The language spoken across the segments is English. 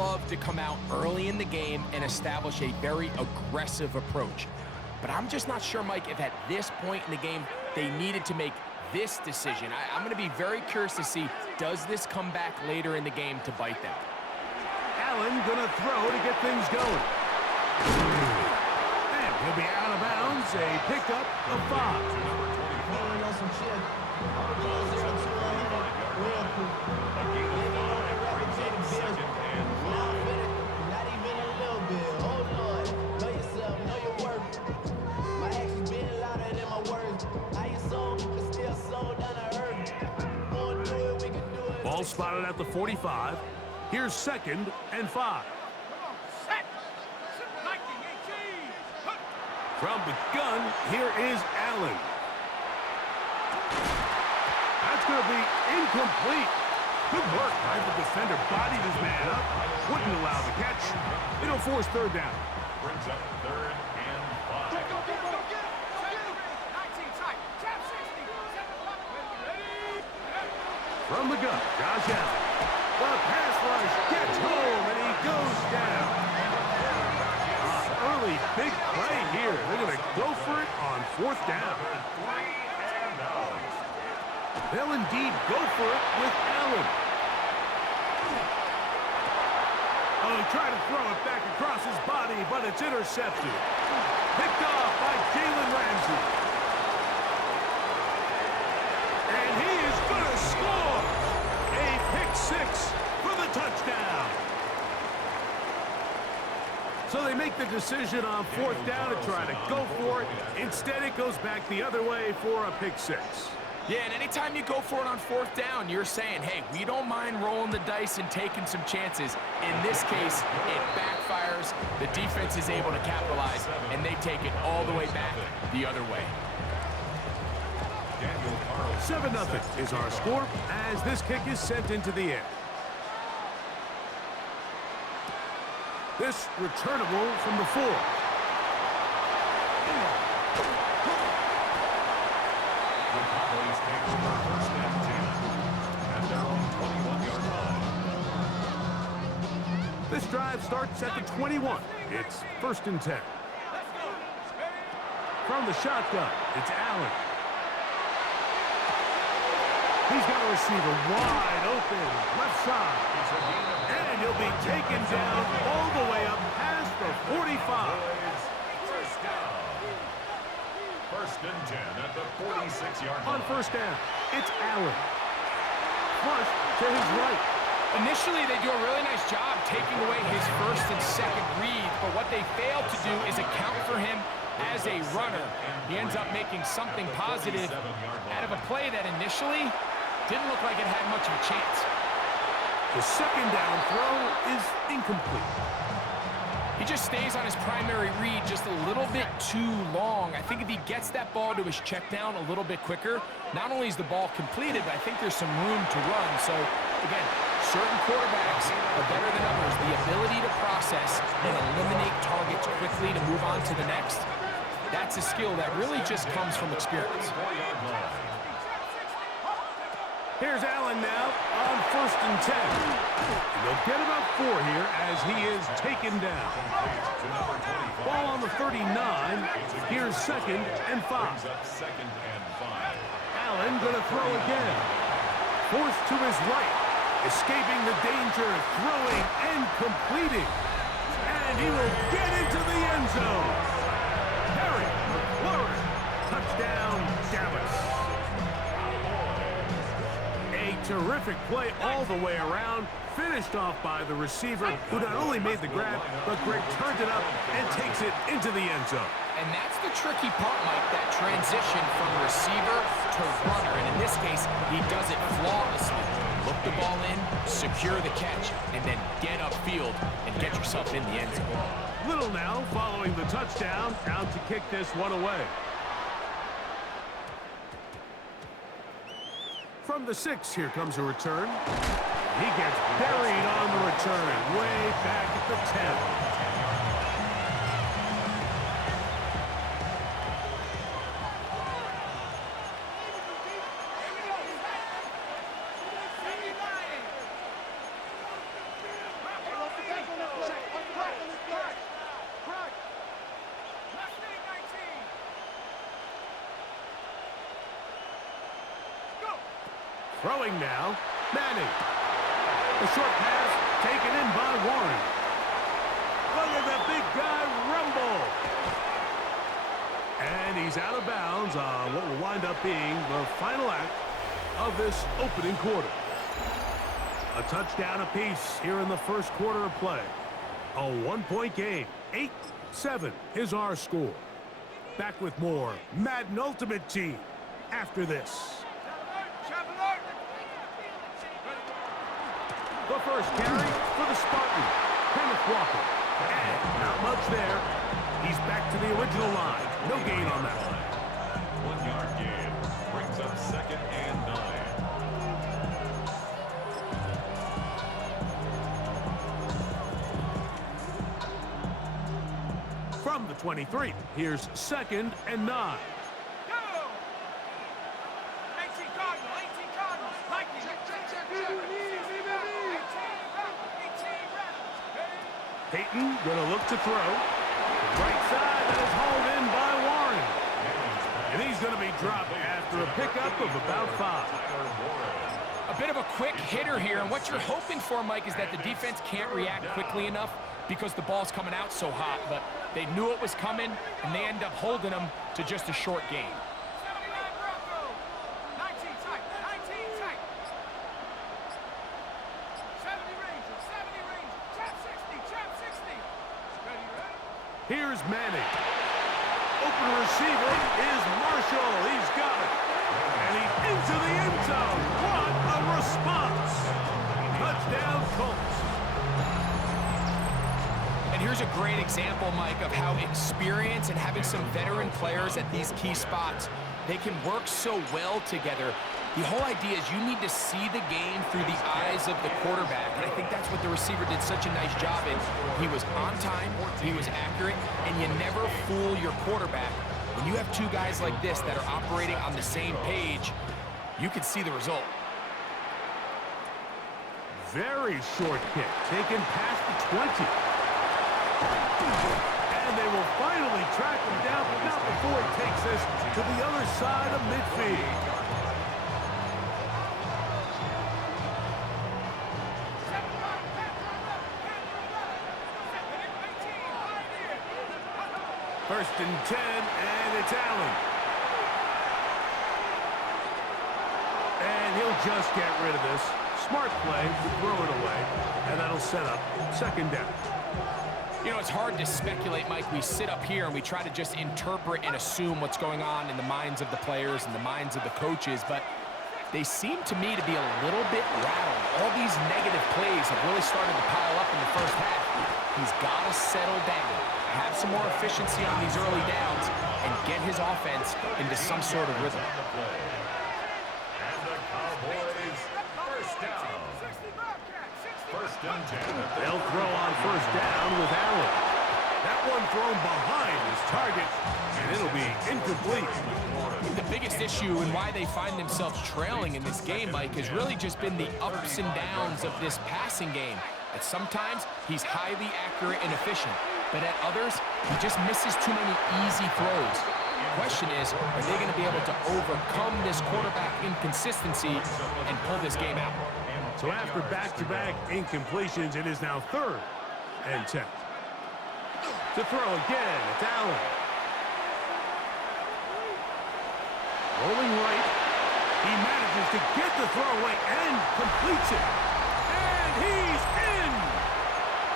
love to come out early in the game and establish a very aggressive approach. But I'm just not sure, Mike, if at this point in the game they needed to make this decision. I'm going to be very curious to see, does this come back later in the game to bite them? Allen going to throw to get things going. And he'll be out of bounds, a pickup of 5. Ball spotted at the 45. Here's 2nd and 5. From the gun, here is Allen. That's going to be incomplete. Good work by the defender. Bodied his man up. Wouldn't allow the catch. It'll force 3rd down. Brings up 3rd and 5. From the gun, Josh Allen. The pass rush gets home, and he goes down. Early big play here. They're going to go for it on 4th down. They'll indeed go for it with Allen. Oh, he tried to throw it back across his body, but it's intercepted. Picked off by Jalen Ramsey. And he is going to score. A pick 6 for the touchdown. So they make the decision on 4th down to try to go for it. Instead, it goes back the other way for a pick 6. Yeah, and anytime you go for it on 4th down, you're saying, hey, we don't mind rolling the dice and taking some chances. In this case, it backfires. The defense is able to capitalize, and they take it all the way back the other way. 7-0 is our score as this kick is sent into the air. This returnable from the 4. This drive starts at the 21. It's 1st and 10. From the shotgun, it's Allen. He's got a receiver wide open, left side. And he'll be taken down all the way up past the 45. First and 10 at the 46-yard line. On 1st down, it's Allen. Flush to his right. Initially, they do a really nice job taking away his 1st and 2nd read, but what they fail to do is account for him as a runner. He ends up making something positive out of a play that initially didn't look like it had much of a chance. The 2nd down throw is incomplete. He just stays on his primary read just a little bit too long. I think if he gets that ball to his check down a little bit quicker, not only is the ball completed, but I think there's some room to run. So, again, certain quarterbacks are better than others. The ability to process and eliminate targets quickly to move on to the next, that's a skill that really just comes from experience. Here's Allen now on 1st and 10. And they'll get about 4 here as he is taken down. Ball on the 39. Here's 2nd and 5. Allen going to throw again. Forced to his right. Escaping the danger, throwing and completing. And he will get into the end zone. Terry McLaurin. Touchdown, Dallas. A terrific play all the way around, finished off by the receiver, who not only made the grab, but Greg turned it up and takes it into the end zone. And that's the tricky part, Mike, that transition from receiver to runner. And in this case, he does it flawlessly. Look the ball in, secure the catch, and then get upfield and get yourself in the end zone. Little now following the touchdown, out to kick this one away. From the 6, here comes a return. He gets buried on the return, way back at the 10. Throwing now, Manning. The short pass taken in by Warren. Look at the big guy rumble. And he's out of bounds on what will wind up being the final act of this opening quarter. A touchdown apiece here in the first quarter of play. A one-point game. 8-7 is our score. Back with more Madden Ultimate Team after this. The first carry for the Spartan, Kenneth Walker. And not much there. He's back to the original line. No gain on that one. 1 yard gain. Brings up 2nd and 9. From the 23, here's 2nd and 9. Peyton gonna look to throw. Right side, that is hauled in by Warren. And he's gonna be dropped after a pickup of about 5. A bit of a quick hitter here, and what you're hoping for, Mike, is that the defense can't react quickly enough because the ball's coming out so hot, but they knew it was coming, and they end up holding them to just a short gain. Here's Manning. Open receiver is Marshall. He's got it. And he's into the end zone. What a response. Touchdown, Colts. And here's a great example, Mike, of how experience and having some veteran players at these key spots, they can work so well together. The whole idea is you need to see the game through the eyes of the quarterback, and I think that's what the receiver did such a nice job in. He was on time, he was accurate, and you never fool your quarterback. When you have two guys like this that are operating on the same page, you can see the result. Very short kick, taken past the 20. And they will finally track him down, but not before he takes this to the other side of midfield. First and 10, and it's Allen. And he'll just get rid of this. Smart play to throw it away, and that'll set up 2nd down. You know, it's hard to speculate, Mike. We sit up here and we try to just interpret and assume what's going on in the minds of the players and the minds of the coaches, but they seem to me to be a little bit rattled. All these negative plays have really started to pile up in the first half. He's got to settle down, have some more efficiency on these early downs, and get his offense into some sort of rhythm. And the Cowboys, first down. 1st and 10. They'll throw on 1st down with Allen. That one thrown behind his target, and it'll be incomplete. The biggest issue and why they find themselves trailing in this game, Mike, has really just been the ups and downs of this passing game. At sometimes, he's highly accurate and efficient, but at others, he just misses too many easy throws. The question is, are they going to be able to overcome this quarterback inconsistency and pull this game out? So after back-to-back incompletions, it is now 3rd and 10. To throw again, it's Allen. Rolling right. He manages to get the throw away and completes it. And he's in!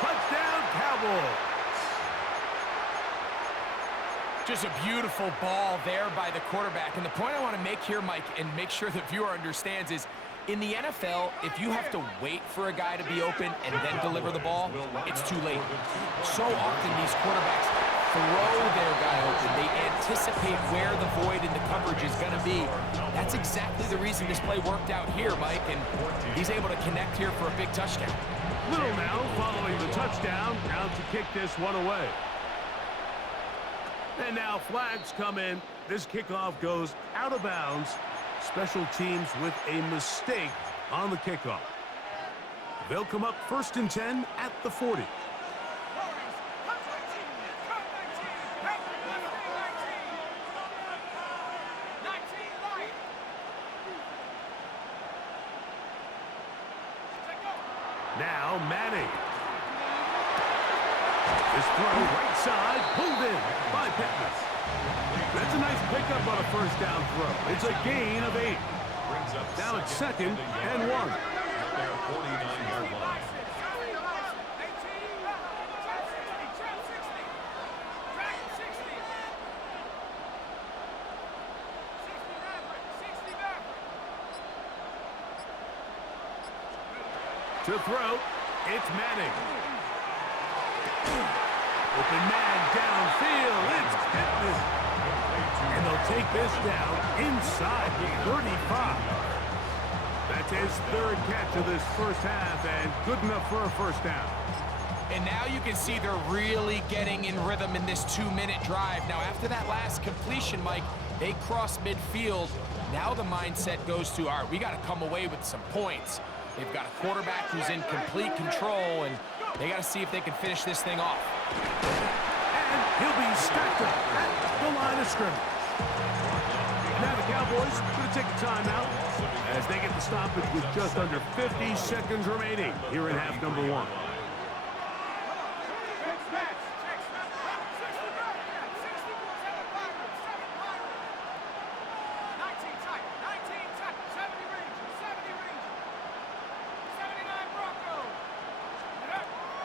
Touchdown, Cowboys. Just a beautiful ball there by the quarterback. And the point I want to make here, Mike, and make sure the viewer understands is, in the NFL, if you have to wait for a guy to be open and then deliver the ball, it's too late. So often these quarterbacks throw their guy open. They anticipate where the void in the coverage is going to be. That's exactly the reason this play worked out here, Mike, and he's able to connect here for a big touchdown. Little now following the touchdown, out to kick this one away. And now flags come in. This kickoff goes out of bounds. Special teams with a mistake on the kickoff. They'll come up 1st and 10 at the 40. Now Manning. This throw right side, pulled in by Pittman. That's a nice pickup on a first down throw. It's a gain of 8. Now it's 2nd and 1. Their 49-yard line. To throw, it's Manning. Open man downfield, it's Pittman. And they'll take this down inside the 35. That's his 3rd catch of this first half, and good enough for a first down. And now you can see they're really getting in rhythm in this 2-minute drive. Now, after that last completion, Mike, they cross midfield. Now the mindset goes to, all right, we got to come away with some points. They've got a quarterback who's in complete control, and they got to see if they can finish this thing off. And he'll be stacked up at the line of scrimmage. Now the Cowboys going to take a timeout as they get the stoppage with just under 50 seconds remaining here in half number 1.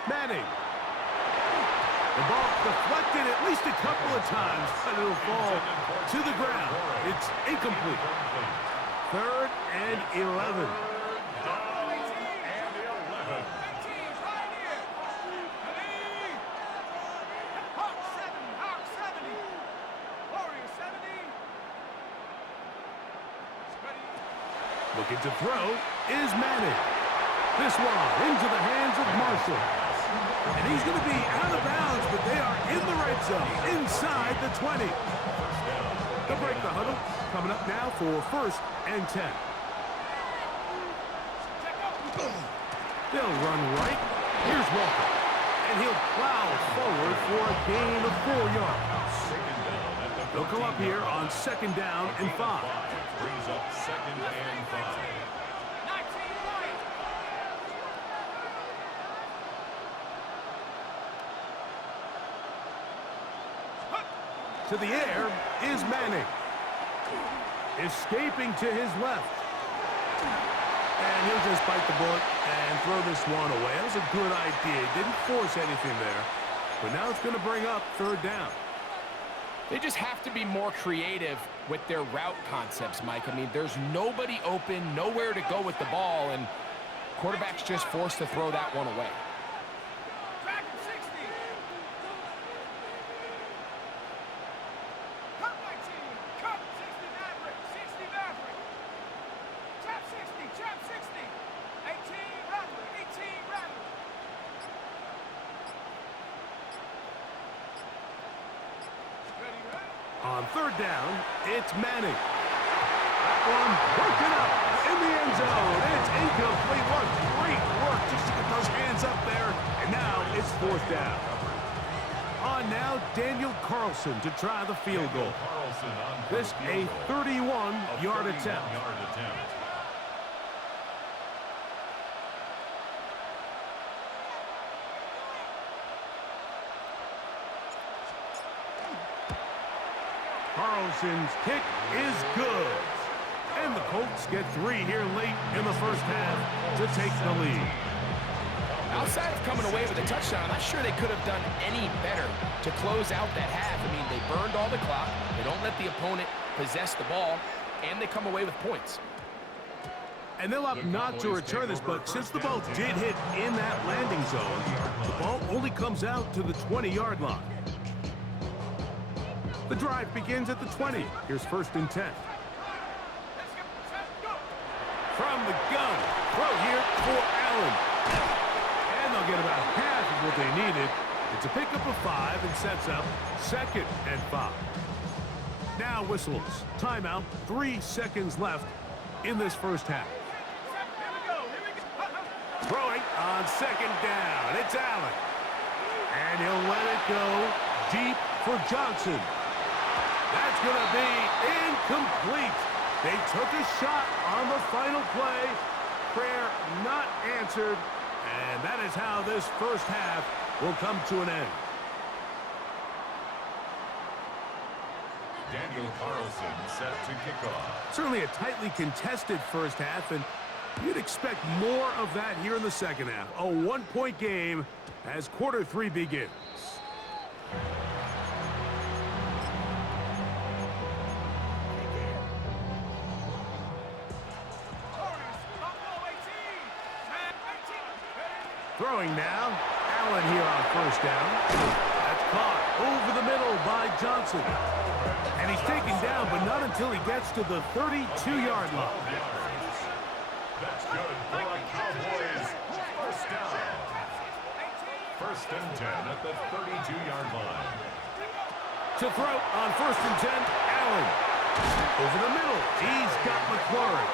Manning. The ball deflected at least a couple of times, but it'll fall to the ground. It's incomplete. 3rd and 11. Looking to throw is Manning. This one into the hands of Marshall. And he's going to be out of bounds, but they are in the red zone, inside the 20. They'll break the huddle. Coming up now for 1st and 10. They'll run right. Here's Walker. And he'll plow forward for a gain of 4 yards. They'll come up here on 2nd down and 5. Brings up 2nd and 5. To the air is Manning. Escaping to his left. And he'll just bite the bullet and throw this one away. That was a good idea. Didn't force anything there. But now it's going to bring up 3rd down. They just have to be more creative with their route concepts, Mike. I mean, there's nobody open, nowhere to go with the ball, and quarterback's just forced to throw that one away. On 3rd down, it's Manning. That one broken up in the end zone. It's incomplete. What great work just to get those hands up there. And now it's 4th down. On now, Daniel Carlson to try the field goal. This a 31-yard attempt. Carlson's kick is good. And the Colts get 3 here late in the first half to take the lead. Outside of coming away with a touchdown, I'm not sure they could have done any better to close out that half. I mean, they burned all the clock. They don't let the opponent possess the ball, and they come away with points. And they'll opt not to return this, but since the ball did hit in that landing zone, the ball only comes out to the 20-yard line. The drive begins at the 20. Here's 1st and 10. From the gun, throw here for Allen. And they'll get about half of what they needed. It's a pickup of 5 and sets up 2nd and 5. Now whistles. Timeout. 3 seconds left in this first half. Throwing on 2nd down. It's Allen. And he'll let it go deep for Johnson. That's going to be incomplete. They took a shot on the final play. Prayer not answered, And that is how this first half will come to an end. Daniel Carlson set to kick off. Certainly a tightly contested first half, and you'd expect more of that here in the second half. A one-point game as quarter three begins. Throwing now. Allen here on first down. That's caught over the middle by Johnson. And he's taken down, but not until he gets to the 32-yard line. That's good for a Cowboys first down. First and 10 at the 32-yard line. To throw on first and 10, Allen. Over the middle, he's got McLaurin.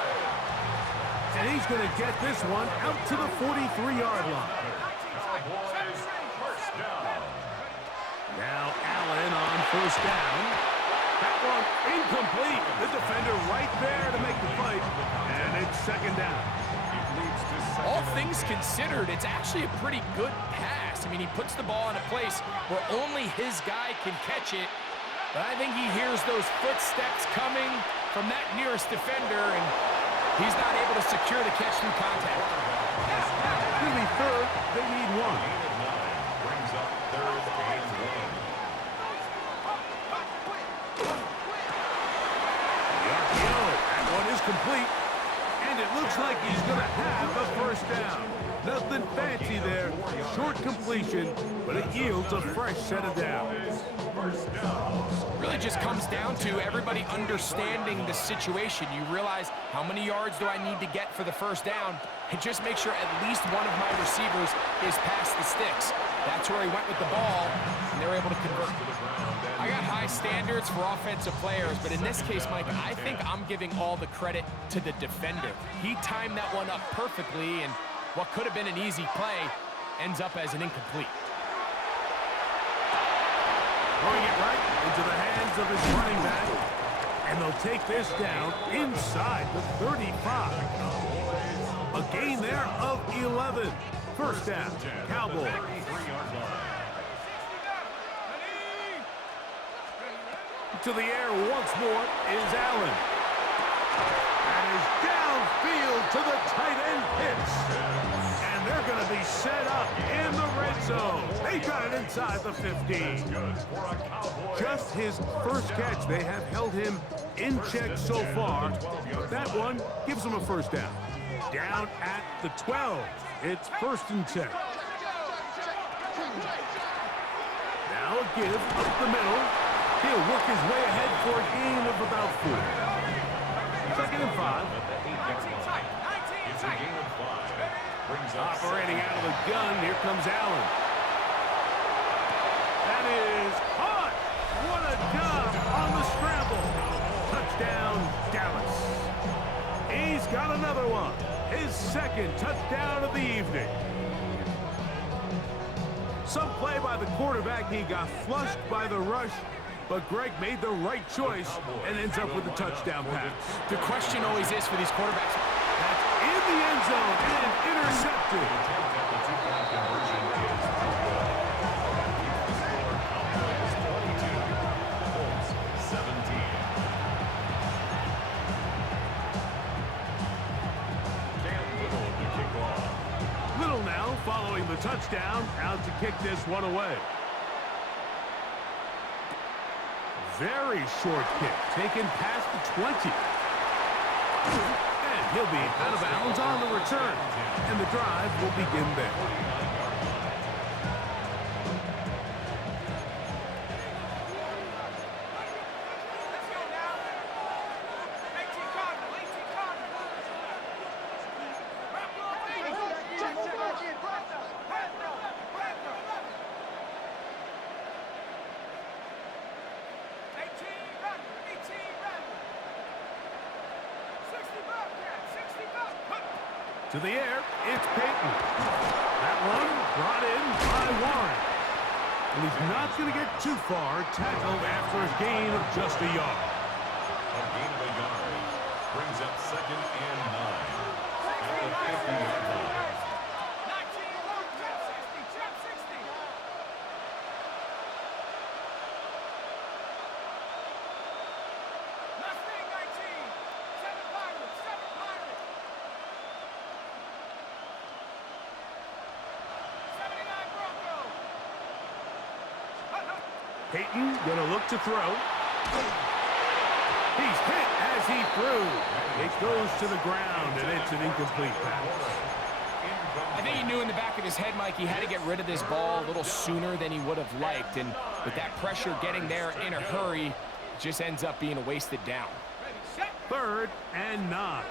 And he's going to get this one out to the 43-yard line. Cowboys first down. Now Allen on first down. That one incomplete. The defender right there to make the fight. And it's second down. It leads to All second. things considered, it's actually a pretty good pass. I mean, he puts the ball in a place where only his guy can catch it. But I think he hears those footsteps coming from that nearest defender, and he's not able to secure the catch through contact. Excuse me, third. They need one. Gain of 9 brings up third and 1. The RPO. That one is complete. And it looks like he's going to have a first down. Nothing fancy there. Short completion, but it yields a fresh set of downs. Really just comes down to everybody understanding the situation. You realize how many yards do I need to get for the first down, and just make sure at least one of my receivers is past the sticks. That's where he went with the ball, and they were able to convert. I got high standards for offensive players, but in this case, Mike, I think I'm giving all the credit to the defender. He timed that one up perfectly, and what could have been an easy play ends up as an incomplete. Throwing it right into the hands of his running back. And they'll take this down inside the 35. A gain there of 11. First down, Cowboys. To the air once more is Allen. And is downfield to the tight end Pitts. And they're going to be set up in the red zone. They got it inside the 15. Just his first catch. They have held him in check so far. That one gives him a first down. Down at the 12. It's first and 10. Now a give up the middle. He'll work his way ahead for a gain of about 4. Second and 5. It's a gain of 5. Brings up Operating out of the gun, here comes Allen. That is caught. What a job on the scramble. Touchdown, Dallas. He's got another one. His second touchdown of the evening. Some play by the quarterback. He got flushed by the rush, but Greg made the right choice and ends up with a touchdown pass. The question always is for these quarterbacks, That's in the end zone and intercepted. Little now following the touchdown, out to kick this one away. Very short kick, taken past the 20. And he'll be out of bounds on the return. And the drive will begin there. To the air, it's Peyton. That one brought in by Warren. And he's not going to get too far, tackled after a gain of just a yard. A gain of a yard brings up second and 9 at the 50-yard line. Peyton gonna look to throw. He's hit as he threw. It goes to the ground, and it's an incomplete pass. I think he knew in the back of his head, Mike, he had to get rid of this ball a little sooner than he would have liked. And with that pressure getting there in a hurry, it just ends up being a wasted down. 3rd and 9.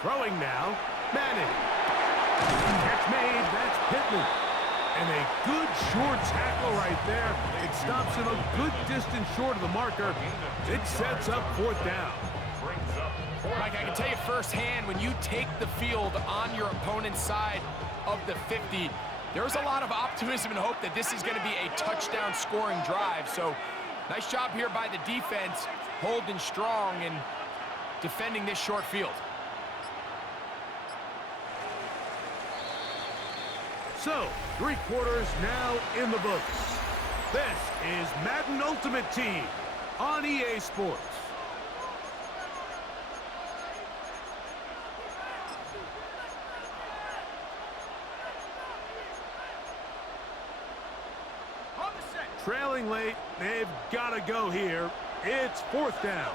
Throwing now, Manning. Catch made, that's Pittman. And a good short tackle right there. It stops him a good distance short of the marker. It sets up 4th down. Mike, I can tell you firsthand, when you take the field on your opponent's side of the 50, there's a lot of optimism and hope that this is going to be a touchdown scoring drive. So nice job here by the defense, holding strong and defending this short field. So, 3 quarters now in the books. This is Madden Ultimate Team on EA Sports. Trailing late, they've got to go here. It's 4th down.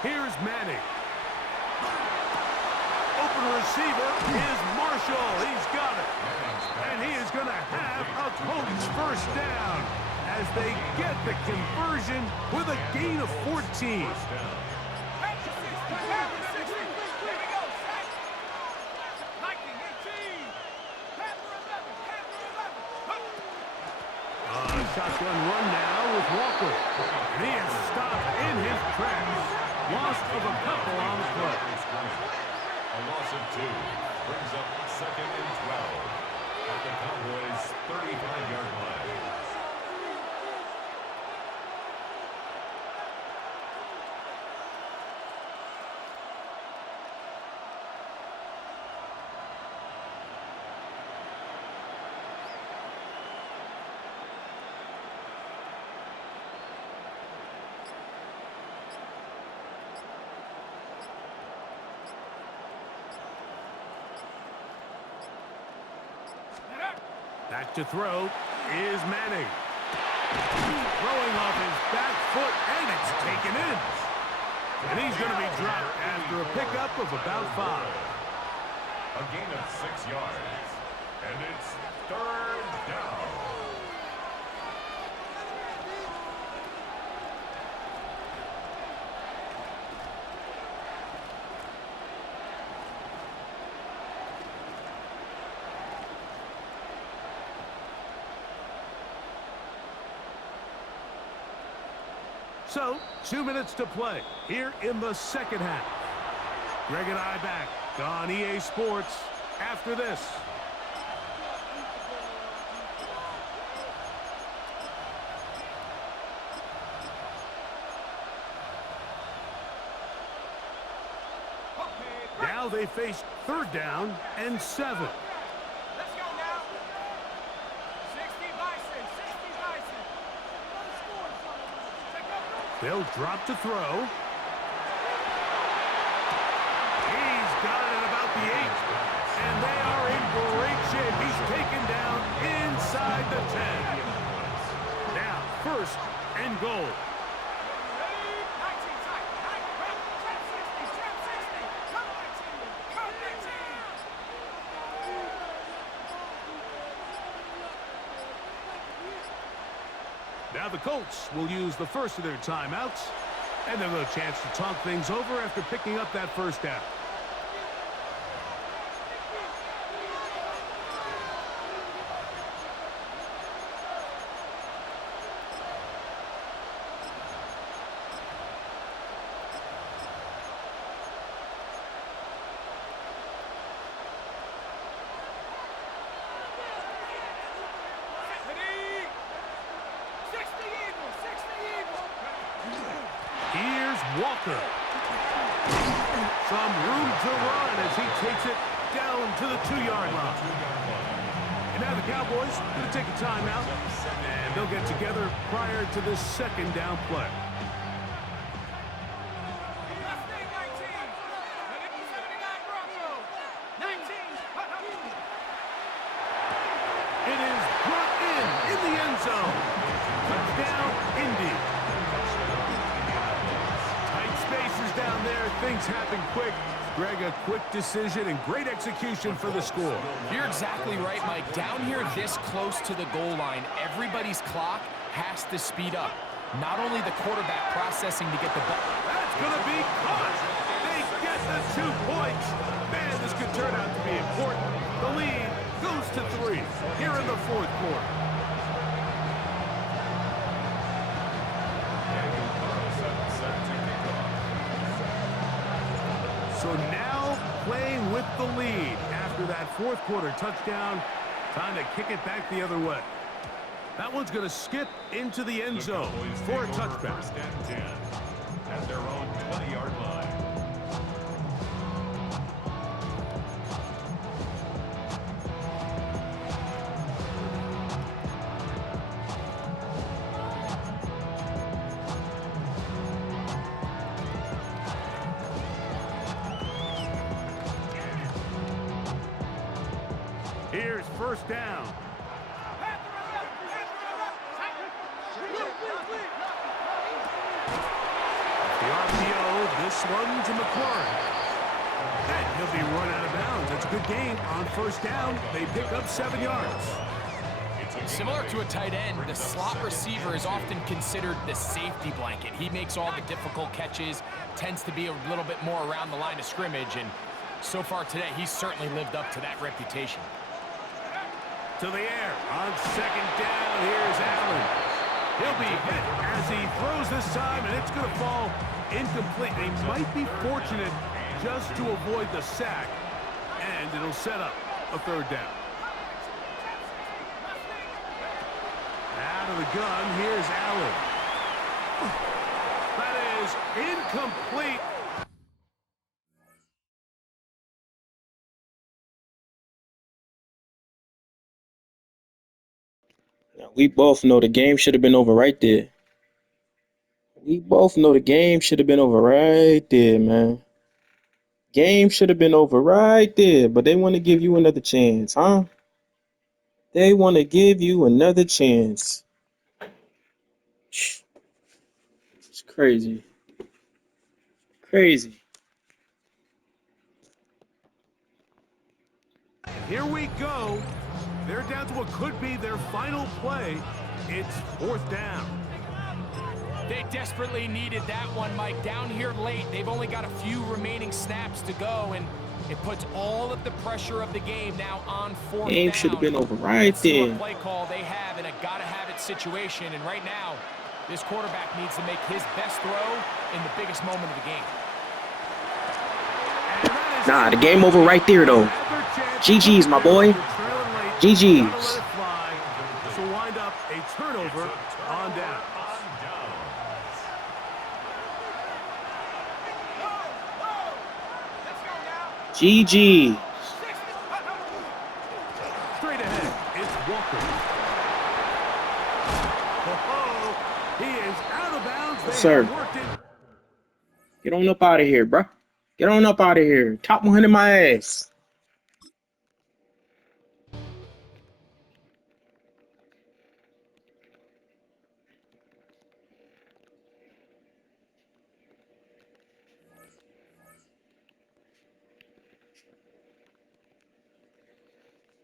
Here's Manning. Open receiver is Marshall. He's got it. And he is going to have a Colts 1st down as they get the conversion with a gain of 14. Shotgun run now with Walker. And he is stopped in his tracks. Loss of a couple on the play. A loss of 2 brings up 2nd and 12 at the Cowboys' 35-yard line. Back to throw is Manning. Throwing off his back foot, and it's taken in. And he's going to be dropped after a pickup of about 5. A gain of 6 yards. And it's 3rd down. So, 2 minutes to play here in the 2nd half. Greg and I back on EA Sports after this. Now they face 3rd down and 7. They'll drop to throw. He's got it at about the 8. And they are in great shape. He's taken down inside the 10. Now, 1st and goal. Now the Colts will use the first of their timeouts, and they'll have a chance to talk things over after picking up that 1st down. Walker. Some room to run as he takes it down to the 2-yard line. And now the Cowboys going to take a timeout, and they'll get together prior to this second down play. It is brought in the end zone. Touchdown, Indy. Tight spaces down there. Things happen quick. Greg, a quick decision and great execution for the score. You're exactly right, Mike. Down here this close to the goal line, everybody's clock has to speed up. Not only the quarterback processing to get the ball. That's going to be caught. They get the 2 points. Man, this could turn out to be important. The lead goes to 3 here in the 4th quarter. So now playing with the lead after that 4th quarter touchdown. Time to kick it back the other way. That one's going to skip into the end zone for a touchback. 1st and 10 at their own 20-yard line. Here's 1st down. The RPO, this one to McLaurin. And he'll be run out of bounds. That's a good gain on 1st down. They pick up 7 yards. Similar to a tight end, the slot receiver is often considered the safety blanket. He makes all the difficult catches, tends to be a little bit more around the line of scrimmage, and so far today, he's certainly lived up to that reputation. To the air on 2nd down. Here's Allen. He'll be hit as he throws this time, and it's going to fall incomplete. They might be fortunate just to avoid the sack, and it'll set up a 3rd down. Out of the gun, here's Allen. That is incomplete. We both know the game should have been over right there. We both know the game should have been over right there, man. Game should have been over right there, but they want to give you another chance, huh? They want to give you another chance. It's crazy. Crazy. Here we go. They're down to what could be their final play. It's 4th down. They desperately needed that one, Mike. Down here late, they've only got a few remaining snaps to go, and it puts all of the pressure of the game now on 4th down. Game should have been over right there. Play call they have in a gotta-have-it situation, and right now, this quarterback needs to make his best throw in the biggest moment of the game. Nah, the game over right there, though. GG's, my boy. GG's. This will wind up a turnover on down. GG. Straight ahead, it's Walker. He is out of bounds. Yes, sir. Get on up out of here, bro. Get on up out of here. Top 100 my ass.